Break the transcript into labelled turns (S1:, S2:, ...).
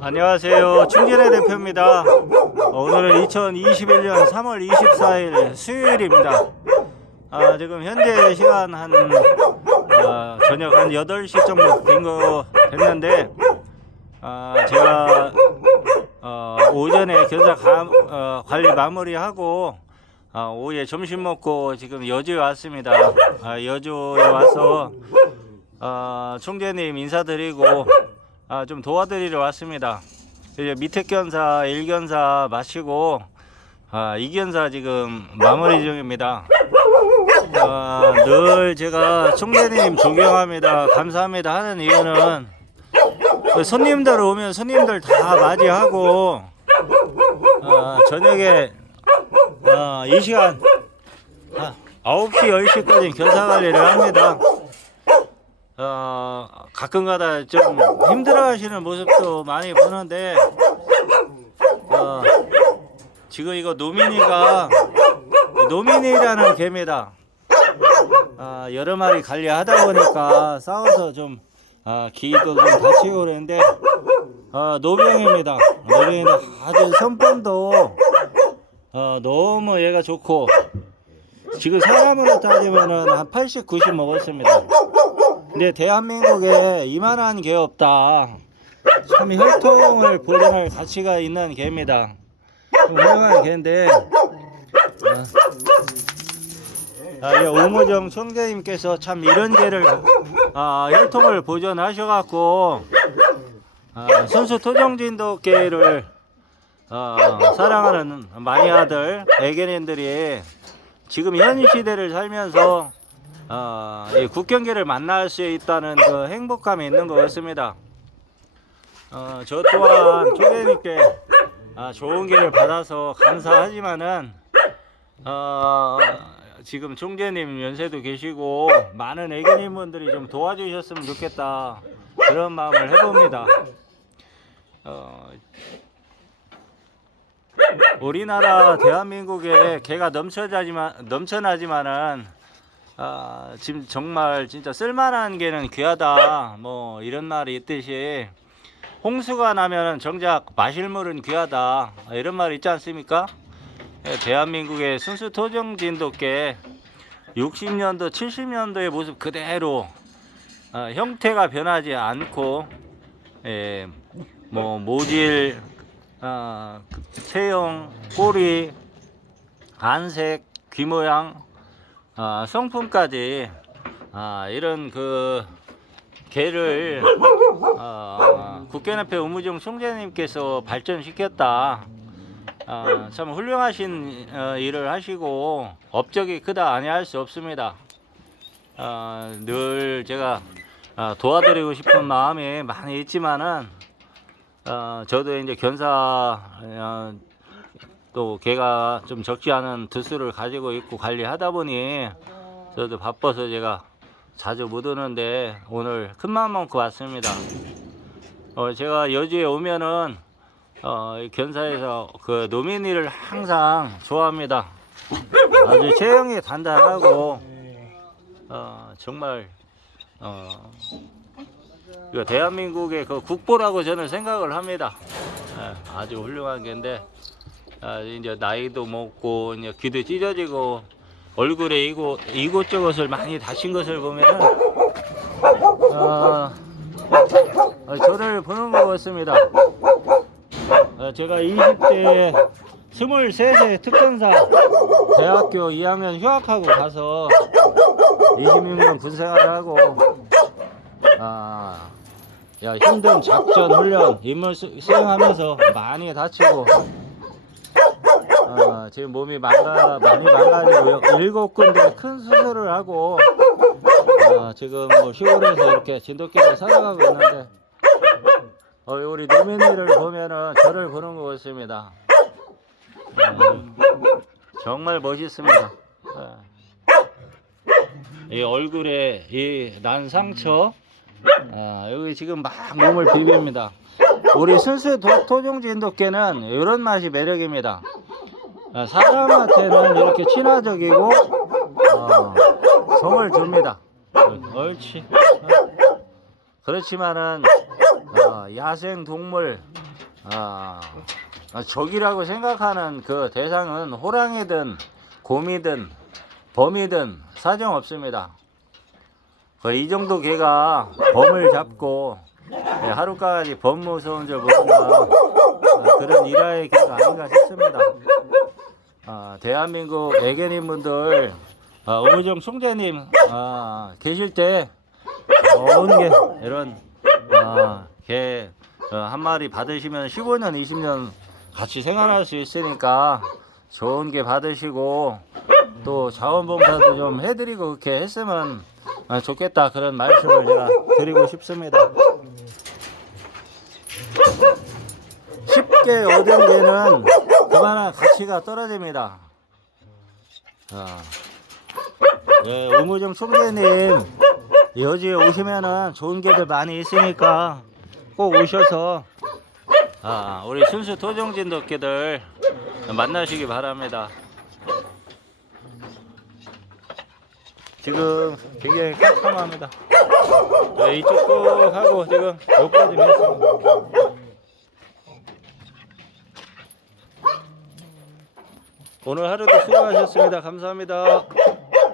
S1: 안녕하세요. 충진의 대표입니다. 어, 오늘은 2021년 3월 24일 수요일입니다. 아, 지금 현재 시간 한 아, 저녁 한 8시 정도 된 거 됐는데 아, 제가 어, 오전에 견사 감- 어, 관리 마무리하고 아, 오후에 점심 먹고 지금 여주에 왔습니다. 아, 여주에 와서 어, 총재님 인사드리고 아, 좀 도와드리러 왔습니다. 이제 밑에 견사, 1견사 마치고 아, 2견사 지금 마무리 중입니다. 아, 늘 제가 총재님 존경합니다. 감사합니다 하는 이유는 그 손님들 오면 손님들 다 맞이하고 아, 저녁에 아, 이 시간 아, 9시, 10시까지 견사 관리를 합니다. 어, 가끔가다 좀 힘들어하시는 모습도 많이 보는데 어, 지금 이거 노민이가 노민이라는 개입니다. 아, 여러 마리 관리하다 보니까 싸워서 좀 아, 기도 좀 다치고 그랬는데 아, 노병입니다. 노병인데 아주 선범도 어, 너무 얘가 좋고 지금 사람으로 따지면은 한 80, 90 먹었습니다. 근데 대한민국에 이만한 개 없다. 참 혈통을 보존할 가치가 있는 개입니다. 좀 훌륭한 개인데 아, 아, 예, 오모정 총재님께서 참 이런 개를 아, 혈통을 보존하셔갖고 아, 선수 토종진도 개를 어, 사랑하는 마니아들, 애견인들이 지금 현 시대를 살면서 어, 이 국경계를 만날 수 있다는 그 행복감이 있는 것 같습니다. 어, 저 또한 총재님께 아, 좋은 기회를 받아서 감사하지만은 어, 지금 총재님 연세도 계시고 많은 애견인분들이 좀 도와주셨으면 좋겠다 그런 마음을 해봅니다. 어, 우리나라 대한민국에 개가 넘쳐나지만 넘쳐나지만은 아, 지금 정말 진짜 쓸만한 개는 귀하다. 뭐 이런 말이 있듯이 홍수가 나면은 정작 마실 물은 귀하다. 이런 말 있지 않습니까? 예, 대한민국의 순수 토종 진돗 개 60년도, 70년도의 모습 그대로 어, 형태가 변하지 않고 예, 뭐 모질, 어, 체형, 꼬리, 안색, 귀 모양, 아, 성품까지 아, 이런 그 개를 어, 국견협회 우무정 총재님께서 발전시켰다. 아, 참 훌륭하신 어, 일을 하시고 업적이 크다 아니할 수 없습니다. 아, 늘 제가 아, 도와드리고 싶은 마음이 많이 있지만은 어, 저도 이제 견사 어, 또 개가 좀 적지 않은 두수를 가지고 있고 관리하다 보니 저도 바빠서 제가 자주 못 오는데 오늘 큰 마음 먹고 왔습니다. 어, 제가 여주에 오면은 어, 이 견사에서 그 노미니를 항상 좋아합니다. 아주 체형이 단단하고 어, 정말 어, 이거 대한민국의 그 국보라고 저는 생각을 합니다. 예, 아주 훌륭한 개인데 아, 이제 나이도 먹고 이제 귀도 찢어지고 얼굴에 이곳 이곳저곳을 많이 다친 것을 보면은 아, 아, 저를 보는 것 같습니다. 아, 제가 20대에 23세 특전사 대학교 2학년 휴학하고 가서 26년 군생활을 하고 아, 야, 힘든 작전 훈련 임무 수- 수행하면서 많이 다치고 어, 지금 몸이 망가 많이 망가지고 일곱 군데 큰 수술을 하고 어, 지금 뭐 시골에서 이렇게 진돗개를 살아가고 있는데 어, 우리 노민이를 보면은 저를 보는 것 같습니다. 음, 정말 멋있습니다. 어. 이 얼굴에 이 난 상처 아, 여기 지금 막 몸을 비빕니다. 우리 순수 도- 토종 진돗개는 이런 맛이 매력입니다. 아, 사람한테는 이렇게 친화적이고 어, 성을 줍니다. 어, 옳지. 어. 그렇지만은 어, 야생 동물 아, 아, 적이라고 생각하는 그 대상은 호랑이든 곰이든 범이든 사정 없습니다. 그 이 정도 개가 범을 잡고 예, 하루까지 범 무서운 줄 모른다 아, 그런 일화의 개가 아닌가 싶습니다. 아, 대한민국 애견인분들 아, 오무정 총재님 아, 계실 때 좋은 게 이런 아, 개 어, 한 마리 받으시면 15년, 20년 같이 생활할 수 있으니까 좋은 게 받으시고 또 자원봉사도 좀 해드리고 그렇게 했으면 아, 좋겠다 그런 말씀을 제가 드리고 싶습니다. 쉽게 얻은 개는 그만한 가치가 떨어집니다. 자, 예, 오무정 총재님 여지에 오시면은 좋은 개들 많이 있으니까 꼭 오셔서 아, 우리 순수 토종진 덕개들 만나시기 바랍니다. 지금 굉장히 깜깜합니다. 네, 이쪽 쭉 하고 지금 여기까지 했습니다. 오늘 하루도 수고하셨습니다. 감사합니다.